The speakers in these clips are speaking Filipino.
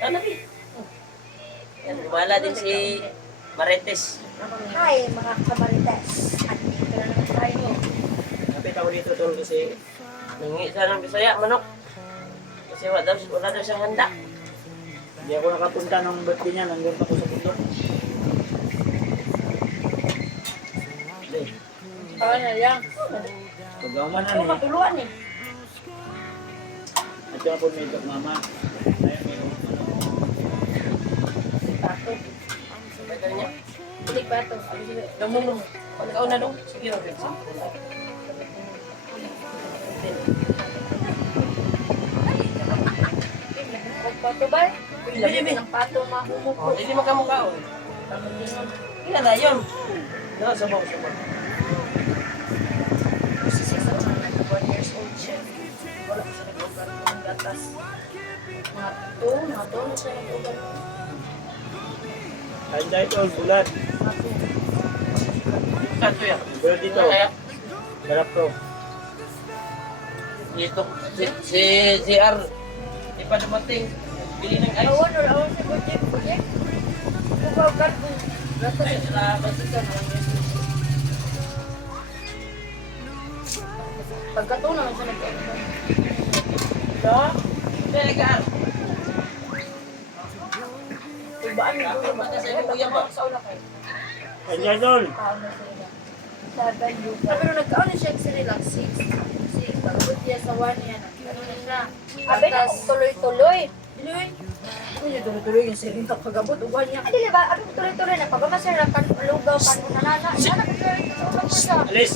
Ano ba? Yan, gumala din si Marites. Hi, mga kamarites. Andito na naman tayo. Kapit ako dito tol kasi Nangi siya ng Bisaya, manok. Kasi wala daw siyang handa. hindi ako nakapunta nung birthday niya. Nandun ako sa bundok. Hindi. na yan. Pagkaman na Ano ni. matuluan eh? At yung po may ito mama. Ayun may Bato. Sabay ka niya. Balik bato. Dong. Pag ikaw na dong. Sige, okay. Bato ba? Labi ng pato mahumuko. Oh, hindi makamukha. Oh. Ilan na yun? No, sabaw. Si Cesar na 1 years old siya. Wala ko siya nag-ugat ng gatas. Mga to, siya nag-ugat. Kain tayo tol, bulat. Kato yan. Bulat dito. Sarap to. Dito. Si JR. Hindi pa dumating. Bili ng ice. Awan or awan sa project. Kubaw karbo. Gatas Ay, salamat. Pagkatunan siya nag-ugat. No? Legal. Ibaan mo yung Mata sa iyo, kuya mo. sa una kayo. Kain tayo tol. Sabi nung nagkaon na siya sa relax 6. Pagkabot niya sa 1 yan. Ano na siya? Atas tuloy-tuloy. Tuloy. Ano niya tuloy-tuloy yung siring pagkabot. Uwan niya. Ay, dili ba? Ano tuloy-tuloy na? Pagkamasir lang kan lugaw kan nanana. Ano tuloy-tuloy siya? Alis.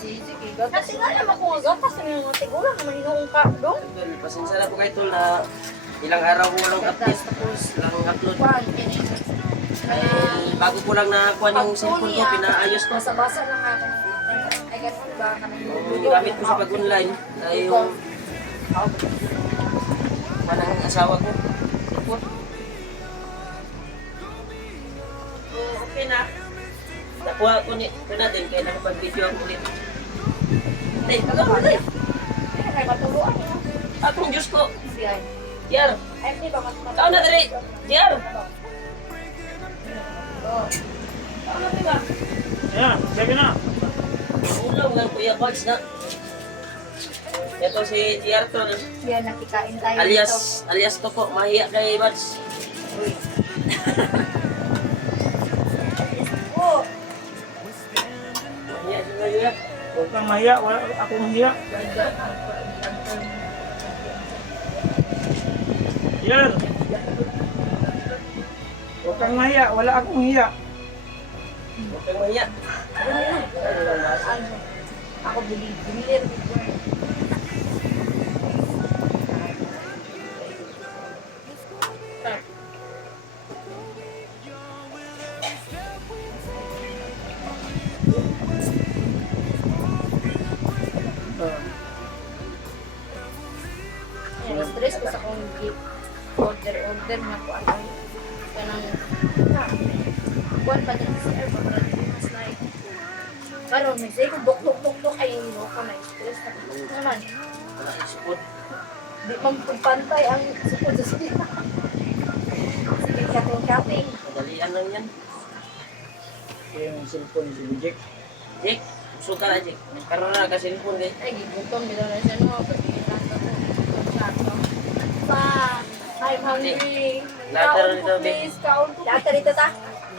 Sige. Kasi nga naman kung agatas na yung tigulang naman yung ka dong. Tol, pasensya na po kayo tol na ilang araw ko walang update. Ilang upload. Kwan, Ay, bago ko lang nakuha yung cellphone ko, pinaayos ko. basa-basa lang ako. Ay, ganun ba? Yung gamit ko sa pag-online ay yung manang asawa ko. Cellphone. Oh, okay na. Nakuha ko natin kaya nakapag-video ako ulit. Hindi, kagawa na eh. Ay, matuluan mo. Akong Diyos ko. Siyan. Diar, Ay, di ba matuluan? ikaw na dali. Diar. Oh. Ikaw na diba? Ayan, sige na. Ulam ng Kuya Bugs na. Ito si Diar to. Yan, nakikain tayo Alias to po, mahiya kay Bugs. Uy. Oh. Mahiya siya ngayon. Huwag kang mahiya. Wala akong mahiya. Yan. Huwag kang mahiya. Wala akong hiya. Huwag kang mahiya. Ano? Ako bilir. Yan, stress ko sa kong order nga po ano. Kanang buwan pa din sa air para di mas like. Karon may say ko bok ay no ko na stress na naman. Wala kang support. Di man pagpantay ang sukod sa sila. Sige, kaping. Madalian lang yan. Yung cellphone si Bujik. Jake, gusto ka na Jake. Karoon na ka-cellphone eh. Ay, gibutom nila na siya no. Pagkikitan ko. Pa, I'm hungry. Later Kaon dito, po please, kaon po. Later dito ta.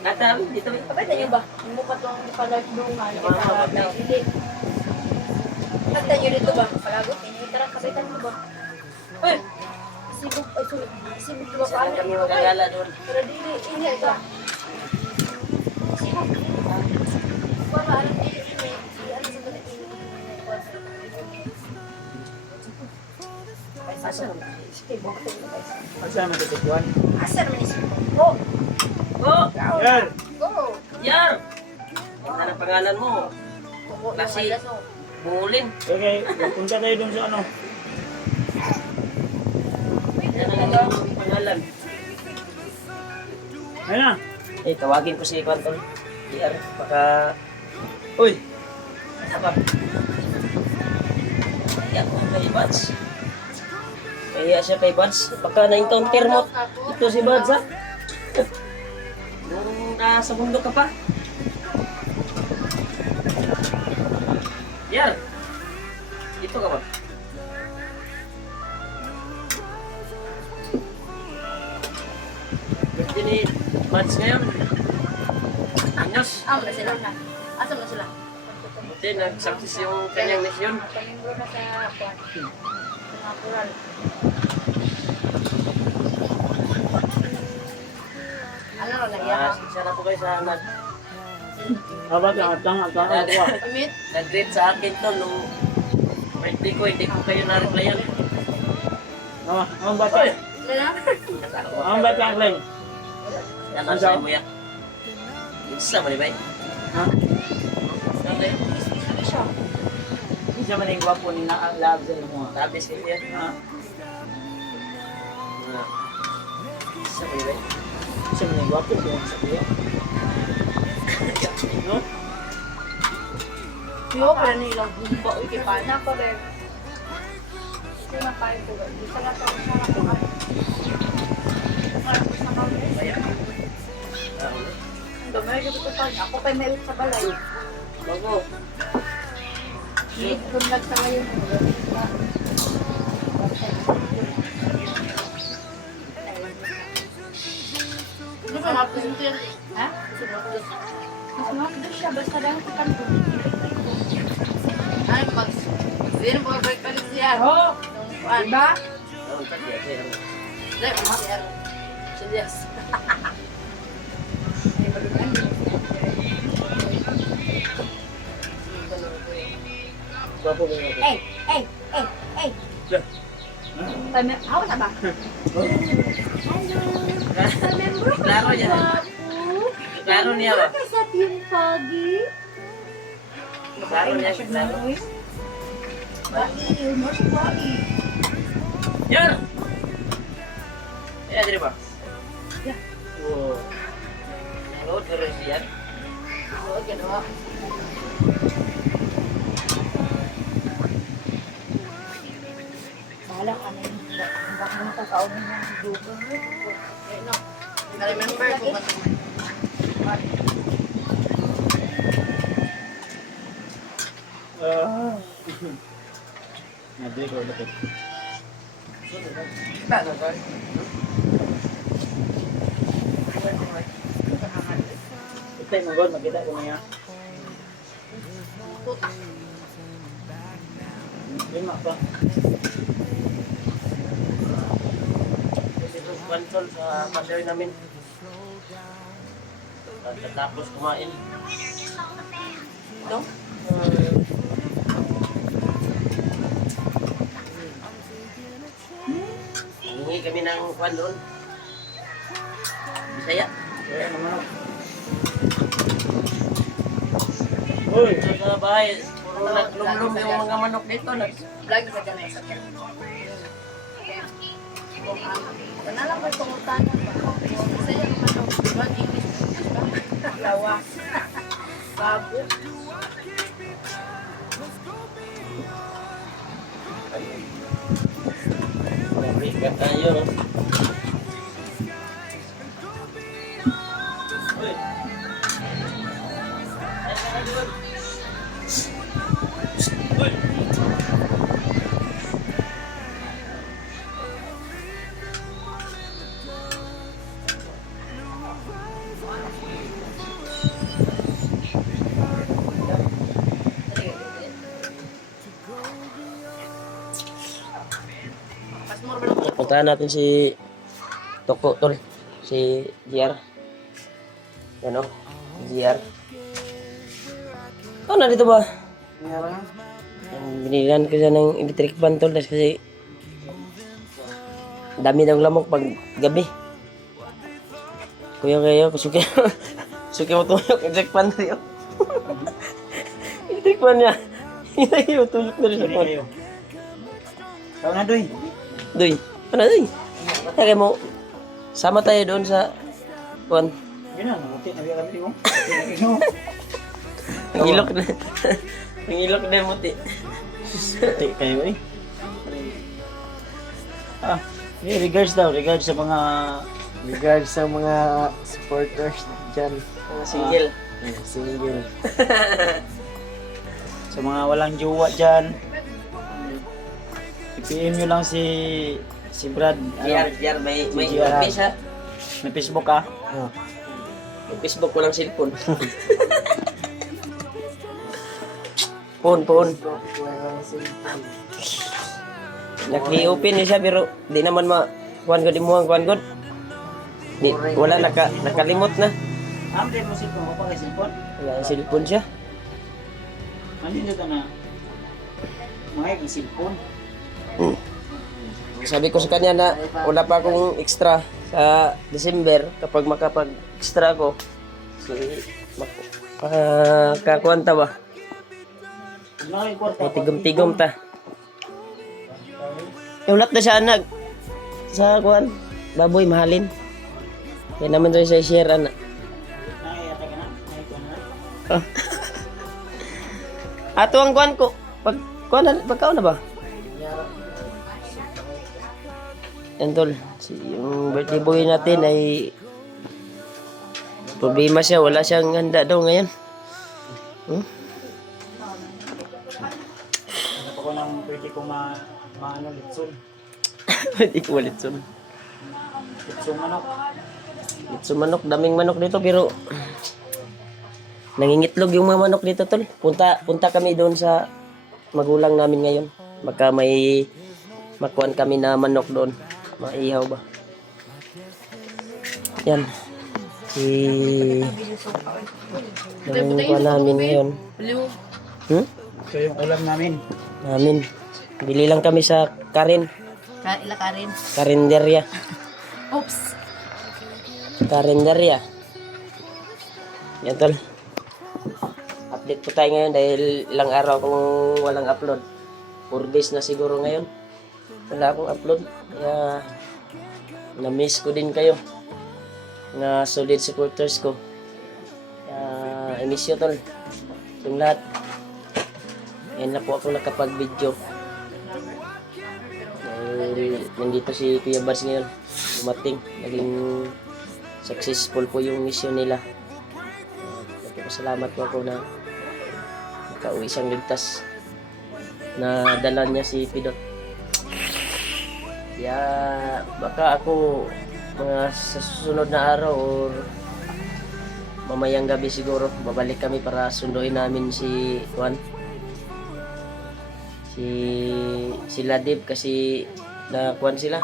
Natal, dito eh. Kapita niyo ba? Yung mukha itong pala dungan. Yung mga kapatid. Hindi. Kapita niyo dito ba? Palagot. Tara, kapitan mo ba? Uy! Sibuk, ay sorry. Sibuk ba pa? Saan kami magagala doon? Pero dili, ingay ba? Sibuk. Para, alam niyo, ingay. Ano sa mga Asa mo? Sige, bakit ito guys? Asa naman ito tuwan? Asa naman isip? Go! Go! Yan. Go! Yar! Ano ang pangalan mo? Go! Kasi- Bungulin. Okay, punta tayo dun sa ano. Yan ang pangalan. Ayun na. Eh, tawagin ko si Quantum. Yar, baka... Uy! Ano ba? Yan, ang kay Bats. Kaya siya kay Buds. Baka na-encounter mo ito si Buds ha. Nung nasa bundok ka pa. Yan. Ito ka ba? Birthday ni Buds ngayon. Anyos. Amo na sila na. Asa na sila? Buti nag-success yung kanyang mission. Paminggo na sa kwan. Natural. Ano na nagyan? Isa na po kayo sa Dapat ang atang ako. Amit? nag-greet sa akin to nung birthday ko. Hindi ko kayo na-replyan. Ang bata. Ano na? Ang bata ang lang. Yan ang sa'yo mo yan. Isa mo ni Bay. Ha? Okay. Siya. Hindi siya maning gwapo ni na love sa imo. Tapos kayo yan. Ha? Isa mo ni Bay. Siya maning gwapo ko sa kuya. No? Yo, kaya nilang bumba. Uy, kipana ko rin. Ito na tayo ko. Isa na to. Isa na to. Gamay ka ito pa. Ako pa may sa balay. Bago. Kung nagsa ngayon. Ano ba mapis yan? Ha? Mas mapis siya. Basta lang sa kanto. Ay, pag... Sino po balik siya? Oo. Diba? Ang tatya siya. Dahil, umakyar. Serious. Gwapo ko ako. Tama, ako na ba? Klaro niya. Klaro niya ba? Sa yung pagi. Klaro niya. Klaro. Pagi, mas pagi. Yan! Yan, dito ba? Oo. Load ka rin siya. Oo, gano'n. Bahala ka na yun. Baka makakaunin yung dugo mo. No. Na-remember ko ba ito? Nadi ko dapat. Ito yung gol, makita ko niya. Lima pa. Kasi ito consol sa pasyaw namin. Tapos kumain. Ito? Hingi kami ng kwan doon. Bisaya. Kaya naman ako. Uy! Sa bahay, puro naglumlum yung mga manok dito. Vlog sa ganun sa kanya. Wala lang may pangutanan ba? Isa yung manok. Vlog English. Lawa. Babo. Mabigat tayo. Uy. Uy. Puntahan natin si Toko Tol, si GR. Yan o, GR. Oh, nandito ba? Binilan ko siya ng electric fan Tol kasi dami ng lamok pag gabi. Kuya kayo, suki suki mo tuyok electric fan rin. Electric fan niya. Hindi mo tuyok na rin sa fan. Tao na doy. Doy, ano doy? Tagay mo, sama tayo doon sa kuwan. Yun na, namuti na biya kami di mo. Ang ilok na. Ang ilok na muti. Tik kayo eh. Regards daw, regards sa mga Regards sa mga supporters dyan. Mga single. Single. sa mga walang jowa dyan. I-PM nyo lang si Brad. GR, may Si GR. face ha. May Facebook ka? Oh. May Facebook, walang cellphone. Phone. Naki-open niya siya pero di naman kuan god mo kuan god. Di wala nakalimot na. Hindi mo cellphone mo pa kay cellphone? Wala ang cellphone siya. Hindi nyo na mga cellphone. Sabi ko sa kanya na wala pa akong extra sa December kapag makapag-extra ako. Kakuanta ba? May tigom-tigom ta. Ulat na siya anak. Sa kuan, baboy mahalin. Kaya naman ito siya share anak. Nakayata ka na? Nakikuha na? Ato ang kuan ko. Pagkaon na ba? Yan tol. Yung birthday boy natin ay problema siya. Wala siyang handa daw ngayon. Ano pa ko nang pwede ko maano litson. Hindi ko ulit sun. Litson manok. Litso manok. Daming manok dito pero nangingitlog yung mga manok dito tol. Punta kami doon sa magulang namin ngayon. Baka may makuan kami na manok doon. Maihaw ba? Yan. Yung kuan namin ngayon. So yung ulam namin. Bili lang kami sa Karin. Ila Karin. Karinderya. Oops. Karinderya. Yan tol. Update po tayo ngayon dahil ilang araw kung walang upload. 4 days na siguro ngayon. Wala akong upload. Kaya na-miss ko din kayo. Na solid supporters ko. Kaya I miss you tol. Yung lahat. Ngayon na po ako nakapag-video. Dahil nandito si Kuya Bars ngayon. Dumating. Naging successful po yung mission nila. Salamat po ako na nakauwi siyang ligtas na dala niya si Pidot. Kaya baka ako mga sa susunod na araw or mamayang gabi siguro babalik kami para sunduin namin si Juan. Si Ladib kasi na Juan sila.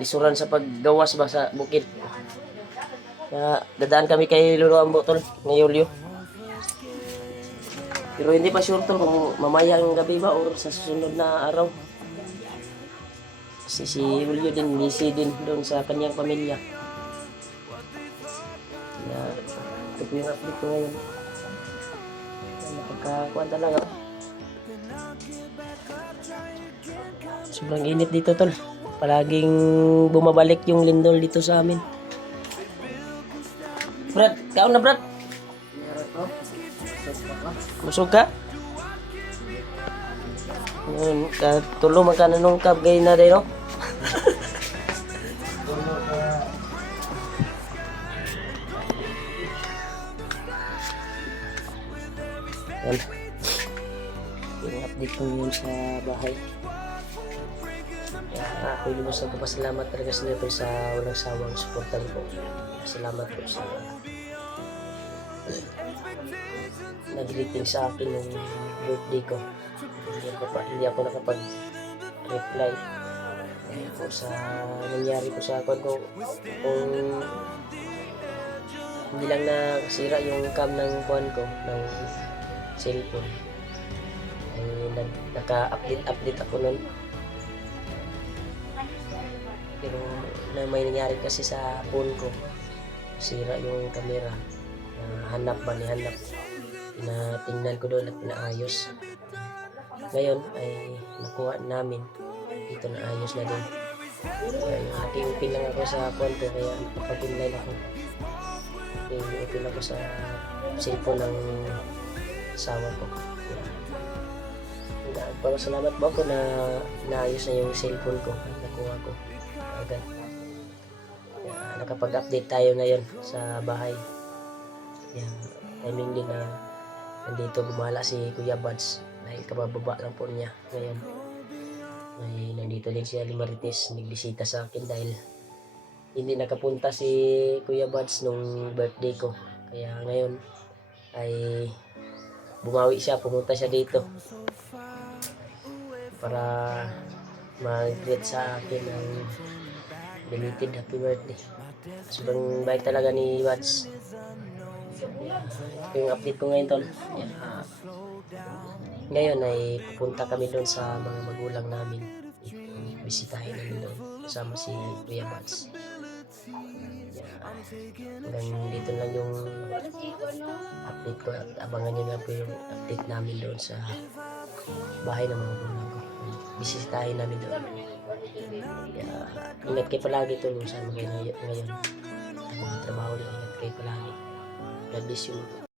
Lisuran sa paggawas ba sa bukid. Kaya dadaan kami kay Lolo Ambo tol ng Yulyo. Pero hindi pa sure tol kung mamayang gabi ba o sa susunod na araw. Kasi si Julio din busy din doon sa kanyang pamilya. Kaya ito po yung update ko ngayon. Napagkakuan talaga. Sobrang init dito tol. Palaging bumabalik yung lindol dito sa amin. Brad, kaon na Brad. Busog ka? Yun, tulo magkananong kap gay na rin, no? Yan. Yung update ko yun sa bahay. Ako yung gusto ko pasalamat talaga sa inyo sa walang sawang suportan po. Salamat po sa nag-greeting sa akin yung birthday ko. Hindi ako nakapag-reply. Dahil po sa nangyari po sa akin ko kung hindi lang nakasira yung cam ng phone ko ng cellphone. Ay naka-update ako nun. Pero na may nangyari kasi sa phone ko, sira yung camera. Hanap. Pinatingnan ko doon at pinaayos. Ngayon ay nakuha namin. Ito na ayos na din. Kaya yung ating open lang ako sa phone ko, kaya napag-inline ako. Open ako sa cellphone ng asawa ko. Kaya nagpapasalamat po ako na naayos na yung cellphone ko at nakuha ko agad. Nakapag-update tayo ngayon sa bahay. Yan, timing din na nandito gumala si Kuya Buds dahil kabababa lang po niya ngayon. Ay, nandito din siya Marites, nagbisita sa akin dahil hindi nakapunta si Kuya Buds nung birthday ko. Kaya ngayon ay bumawi siya, pumunta siya dito para mag-greet sa akin ng belated happy birthday. Sobrang bait talaga ni Buds. Yung update ko ngayon tol. Yan, ngayon ay pupunta kami doon sa mga magulang namin. Bisitahin namin doon kasama si Kuya Buds. Hanggang dito lang yung update ko. Abangan nyo lang po yung update namin doon sa bahay ng mga magulang ko. Bisitahin namin doon. Kaya ingat kayo palagi ito nung saan kayo ngayon. Ang mga trabaho niyo, ingat kayo palagi. God bless you.